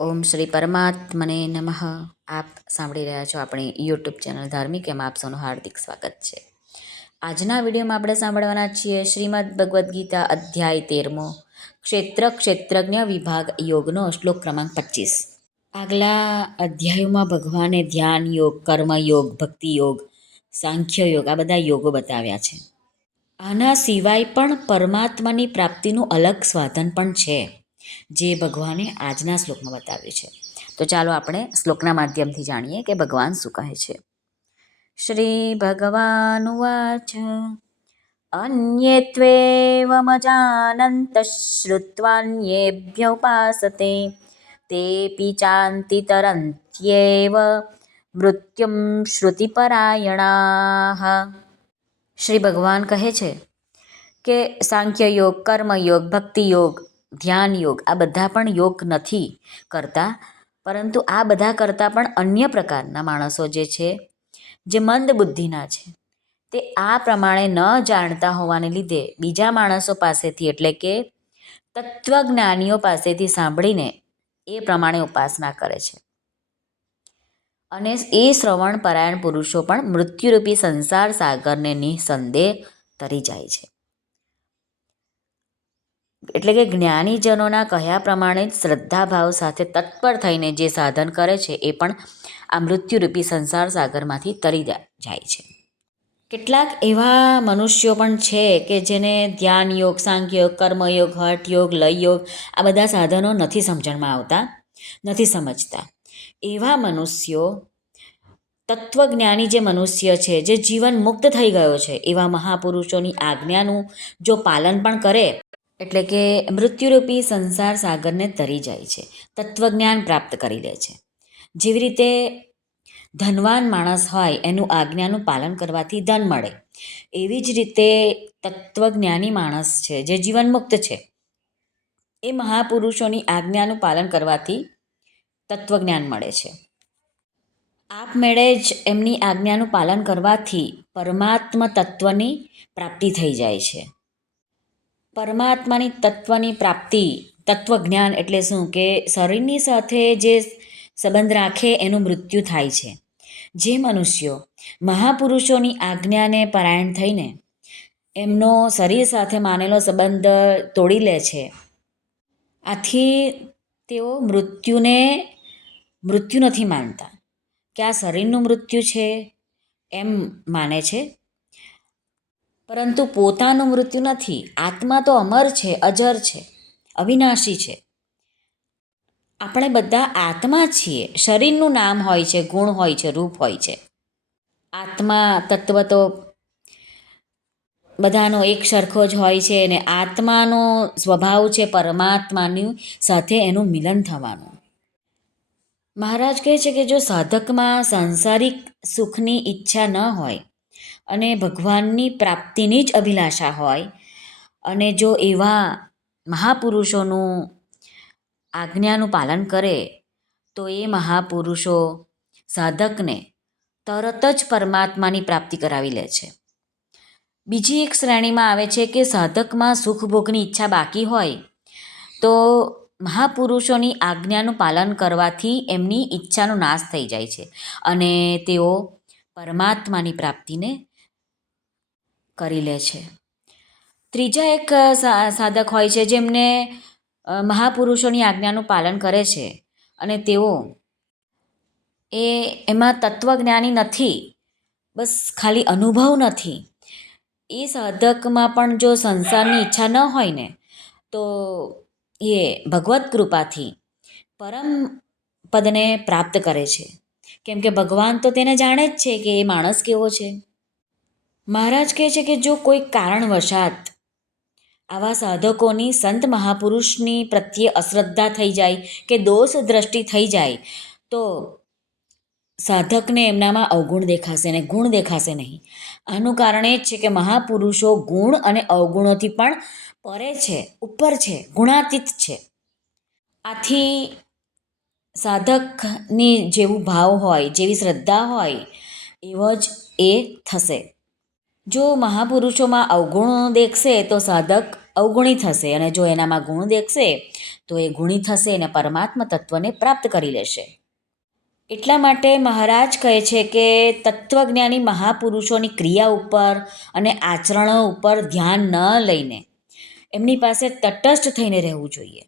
ઓમ શ્રી પરમાત્મને નમઃ. આપ સાંભળી રહ્યા છો આપણી યુટ્યુબ ચેનલ ધાર્મિક, એમાં આપ સૌનું હાર્દિક સ્વાગત છે. આજના વિડીયોમાં આપણે સાંભળવાના છીએ શ્રીમદ ભગવદ્ ગીતા અધ્યાય તેરમો, ક્ષેત્ર ક્ષેત્રજ્ઞ વિભાગ યોગનો શ્લોક ક્રમાંક પચીસ. આગલા અધ્યાયોમાં ભગવાને ધ્યાન યોગ, કર્મ યોગ, ભક્તિ યોગ, સાંખ્ય યોગ, આ બધા યોગો બતાવ્યા છે. આના સિવાય પણ પરમાત્માની પ્રાપ્તિનું અલગ સાધન પણ છે. જે ભગવાને આજના શ્લોકમાં બતાવ્યું છે. તો ચાલો આપણે શ્લોકના માધ્યમથી જાણીએ કે ભગવાન શું કહે છે. શ્રી ભગવાનુવાચ અન્યે ત્વેવમજાનંત શ્રુત્વાન્યેભ્ય ઉપાસતે તેપી ચાંતિ તરંત્યેવ મૃત્યુમ શ્રુતિપરાયણા. શ્રી ભગવાન કહે છે કે સાંખ્ય યોગ કર્મયોગ ભક્તિ યોગ ધ્યાન યોગ, આ બધા પણ યોગ નથી કરતા. પરંતુ આ બધા કરતાં પણ અન્ય પ્રકારના માણસો જે છે, જે મંદ બુદ્ધિના છે, તે આ પ્રમાણે ન જાણતા હોવાને લીધે બીજા માણસો પાસેથી એટલે કે તત્વજ્ઞાનીઓ પાસેથી સાંભળીને એ પ્રમાણે ઉપાસના કરે છે. અને એ શ્રવણ પરાયણ પુરુષો પણ મૃત્યુરૂપી સંસાર સાગરને નિસંદેહ તરી જાય છે. એટલે કે જ્ઞાનીજનોના કહ્યા પ્રમાણે જ શ્રદ્ધાભાવ સાથે તત્પર થઈને જે સાધન કરે છે, એ પણ આ મૃત્યુરૂપી સંસાર સાગરમાંથી તરી જાય છે. કેટલાક એવા મનુષ્યો પણ છે કે જેને ધ્યાન યોગ સાંખ્યયોગ કર્મયોગ હઠ યોગ લય યોગ આ બધા સાધનો નથી સમજણમાં આવતા, નથી સમજતા. એવા મનુષ્યો, તત્વજ્ઞાની જે મનુષ્ય છે, જે જીવન મુક્ત થઈ ગયો છે, એવા મહાપુરુષોની આજ્ઞાનું જો પાલન પણ કરે એટલે કે મૃત્યુરૂપી સંસાર સાગરને તરી જાય છે, તત્વજ્ઞાન પ્રાપ્ત કરી લે છે. જેવી રીતે ધનવાન માણસ હોય, એનું આજ્ઞાનું પાલન કરવાથી ધન મળે. એવી જ રીતે તત્વજ્ઞાની માણસ છે, જે જીવનમુક્ત છે. એ મહાપુરુષોની આજ્ઞાનું પાલન કરવાથી તત્વજ્ઞાન મળે છે. આપમેળે જ એમની આજ્ઞાનું પાલન કરવાથી પરમાત્મ તત્વની પ્રાપ્તિ થઈ જાય છે. પરમાત્માની તત્વની પ્રાપ્તિ, તત્વજ્ઞાન એટલે શું? કે શરીરની સાથે જે સંબંધ રાખે એનું મૃત્યુ થાય છે. જે મનુષ્યો મહાપુરુષોની આજ્ઞાને પરાયણ થઈને એમનો શરીર સાથે માનેલો સંબંધ તોડી લે છે. આથી તેઓ મૃત્યુને મૃત્યુ નથી માનતા. કે આ શરીરનું મૃત્યુ છે એમ માને છે? પરંતુ પોતાનું મૃત્યુ નથી. આત્મા તો અમર છે, અજર છે, અવિનાશી છે. આપણે બધા આત્મા છીએ. શરીરનું નામ હોય છે, ગુણ હોય છે, રૂપ હોય છે. આત્મા તત્વ તો બધાનો એક સરખો જ હોય છે અને આત્માનો સ્વભાવ છે પરમાત્માની સાથે એનું મિલન થવાનું. મહારાજ કહે છે કે જો સાધકમાં સાંસારિક સુખની ઈચ્છા ન હોય અને ભગવાનની પ્રાપ્તિની જ અભિલાષા હોય. અને જો એવા મહાપુરુષોનું આજ્ઞાનું પાલન કરે, તો એ મહાપુરુષો સાધકને તરત જ પરમાત્માની પ્રાપ્તિ કરાવી લે છે. બીજી એક શ્રેણીમાં આવે છે કે સાધકમાં સુખ ભોગની ઈચ્છા બાકી હોય, તો મહાપુરુષોની આજ્ઞાનું પાલન કરવાથી એમની ઈચ્છાનો નાશ થઈ જાય છે. અને તેઓ પરમાત્માની પ્રાપ્તિને કરી લે છે. ત્રીજા એક સાધક હોય છે જેમને મહાપુરુષોની આજ્ઞાનું પાલન કરે છે અને તેઓ એ, એમાં તત્વજ્ઞાની નથી, બસ ખાલી અનુભવ નથી. એ સાધકમાં પણ જો સંસારની ઈચ્છા ન હોય ને, તો એ ભગવત કૃપાથી પરમ પદને પ્રાપ્ત કરે છે. કેમ કે ભગવાન તો તેને જાણે જ છે કે એ માણસ કેવો છે. મહારાજ કહે છે કે જો કોઈ કારણવશાત આવા સાધકોની સંત મહાપુરુષની પ્રત્યે અશ્રદ્ધા થઈ જાય કે દોષ દ્રષ્ટિ થઈ જાય, તો સાધકને એમનામાં અવગુણ દેખાશે ને ગુણ દેખાશે નહીં. આનું કારણ એ જ છે કે મહાપુરુષો ગુણ અને અવગુણોથી પણ પરે છે, ઉપર છે, ગુણાતીત છે. આથી સાધકની જેવું ભાવ હોય, જેવી શ્રદ્ધા હોય, એવો જ એ થશે. જો મહાપુરુષોમાં અવગુણો દેખશે, તો સાધક અવગુણી થશે અને જો એનામાં ગુણ દેખશે, તો એ ગુણી થશે અને પરમાત્મ તત્વને પ્રાપ્ત કરી લેશે. એટલા માટે મહારાજ કહે છે કે, તત્વજ્ઞાની મહાપુરુષોની ક્રિયા ઉપર અને આચરણો ઉપર ધ્યાન ન લઈને એમની પાસે તટસ્થ થઈને રહેવું જોઈએ.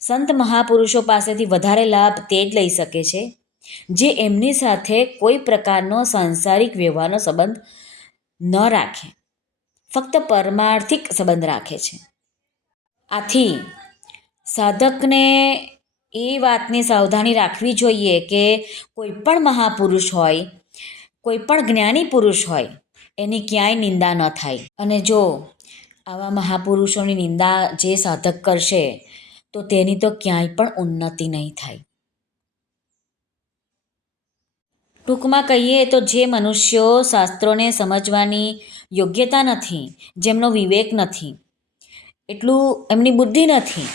સંત મહાપુરુષો પાસેથી વધારે લાભ તે જ લઈ શકે છે, જે એમની સાથે કોઈ પ્રકારનો સાંસારિક વ્યવહારનો સંબંધ ન રાખે. ફક્ત પરમાર્થિક સંબંધ રાખે છે. આથી, સાધકને એ વાતની સાવધાની રાખવી જોઈએ કે કોઈ પણ મહાપુરુષ હોય, કોઈ પણ જ્ઞાની પુરુષ હોય, એની ક્યાંય નિંદા ન થાય. અને જો આવા મહાપુરુષોની નિંદા જે સાધક કરશે તો તેની તો ક્યાંય પણ ઉન્નતિ નહીં થાય. ટૂંકમાં કહીએ તો જે મનુષ્યો શાસ્ત્રોને સમજવાની યોગ્યતા નથી, જેમનો વિવેક નથી, એટલું એમની બુદ્ધિ નથી,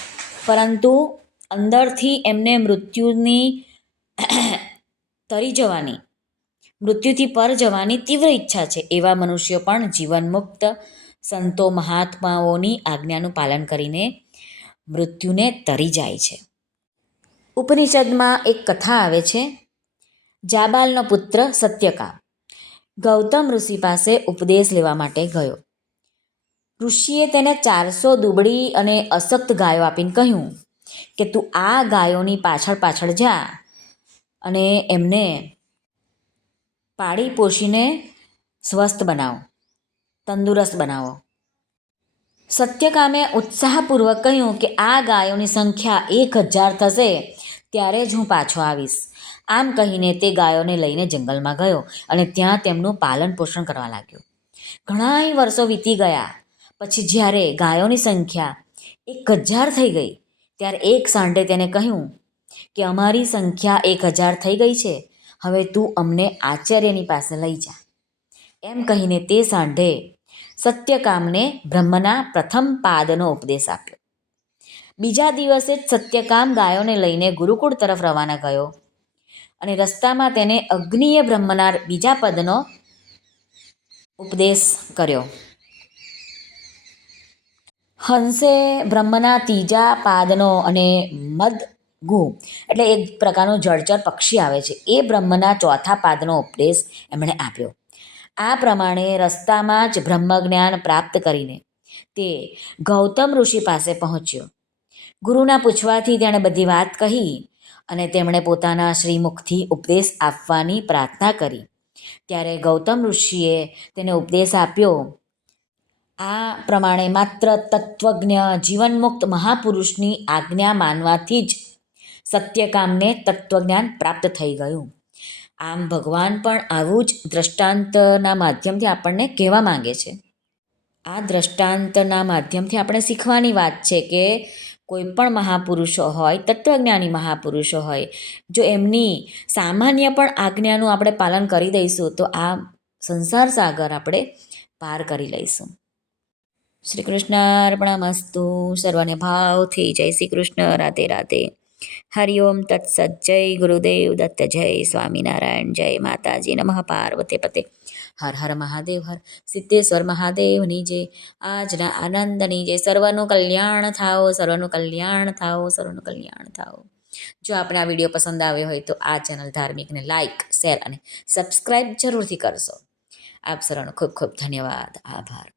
પરંતુ અંદરથી એમને મૃત્યુની તરી જવાની, મૃત્યુથી પર જવાની તીવ્ર ઈચ્છા છે, એવા મનુષ્યો પણ જીવનમુક્ત સંતો મહાત્માઓની આજ્ઞાનું પાલન કરીને મૃત્યુને તરી જાય છે. ઉપનિષદમાં એક કથા આવે છે, જાબાલનો પુત્ર સત્યકામ ગૌતમ ઋષિ પાસે ઉપદેશ લેવા માટે ગયો. ઋષિએ તેને ચારસો દુબળી અને અશક્ત ગાયો આપીને કહ્યું કે, તું આ ગાયોની પાછળ પાછળ જા. અને એમને પાળી પોષીને સ્વસ્થ બનાવો, તંદુરસ્ત બનાવો. સત્યકામે ઉત્સાહપૂર્વક કહ્યું કે આ ગાયોની સંખ્યા એક હજાર થશે, ત્યારે જ હું પાછો આવીશ. આમ કહીને તે ગાયોને લઈને જંગલમાં ગયો અને ત્યાં તેમનું પાલન પોષણ કરવા લાગ્યો. ઘણાય વર્ષો વીતી ગયા. પછી જ્યારે ગાયોની સંખ્યા એક હજાર થઈ ગઈ, ત્યારે એક સાંઢે તેને કહ્યું કે અમારી સંખ્યા એક હજાર થઈ ગઈ છે, હવે તું અમને આચાર્યની પાસે લઈ જા. એમ કહીને તે સાંઢે સત્યકામને બ્રહ્મના પ્રથમ પાદનો ઉપદેશ આપ્યો. બીજા દિવસે જ સત્યકામ ગાયોને લઈને ગુરુકુળ તરફ રવાના ગયો અને રસ્તામાં તેને અગ્નિય બ્રહ્મના બીજા પદનો ઉપદેશ કર્યો. હંસે બ્રહ્મના ત્રીજા પાદનો અને મદ ગુ એટલે એક પ્રકારનું જળચર પક્ષી આવે છે. એ બ્રહ્મના ચોથા પાદનો ઉપદેશ એમણે આપ્યો. આ પ્રમાણે રસ્તામાં જ બ્રહ્મજ્ઞાન પ્રાપ્ત કરીને તે ગૌતમ ઋષિ પાસે પહોંચ્યો. ગુરુના પૂછવાથી તેણે બધી વાત કહી અને તેમણે પોતાના શ્રીમુખથી ઉપદેશ આપવાની પ્રાર્થના કરી. ત્યારે ગૌતમ ઋષિએ તેને ઉપદેશ આપ્યો, આ પ્રમાણે માત્ર તત્વજ્ઞ જીવનમુક્ત મહાપુરુષની આજ્ઞા માનવાથી જ સત્યકામને તત્વજ્ઞાન પ્રાપ્ત થઈ ગયું. આમ ભગવાન પણ આવું જ દ્રષ્ટાંતના માધ્યમથી આપણને કહેવા માંગે છે. આ દ્રષ્ટાંતના માધ્યમથી આપણે શીખવાની વાત છે કે કોઈ પણ મહાપુરુષો હોય, તત્વજ્ઞાની મહાપુરુષો હોય, જો એમની સામાન્ય પણ આજ્ઞાનું આપણે પાલન કરી દઈશું, તો આ સંસાર સાગર આપણે પાર કરી લઈશું. શ્રી કૃષ્ણ અર્પણમસ્તુ સર્વને ભાવથી જય શ્રી કૃષ્ણ. રાધે રાધે. હરિઓમ તત્સત જય ગુરુદેવ દત્ત જય સ્વામિનારાયણ જય માતાજી નમઃ પાર્વતી પતે હર હર મહાદેવ હર સિદ્ધેશ્વર મહાદેવની જય આજના આનંદની જય સર્વનું કલ્યાણ થાઓ સર્વનું કલ્યાણ થાઓ સર્વનું કલ્યાણ થાઓ જો આપણે આ વીડિયો પસંદ આવ્યો હોય તો આ ચેનલ ધાર્મિકને લાઇક શેર અને સબસ્ક્રાઈબ જરૂરથી કરશો। આપ સર્વનો ખૂબ ખૂબ ધન્યવાદ. આભાર.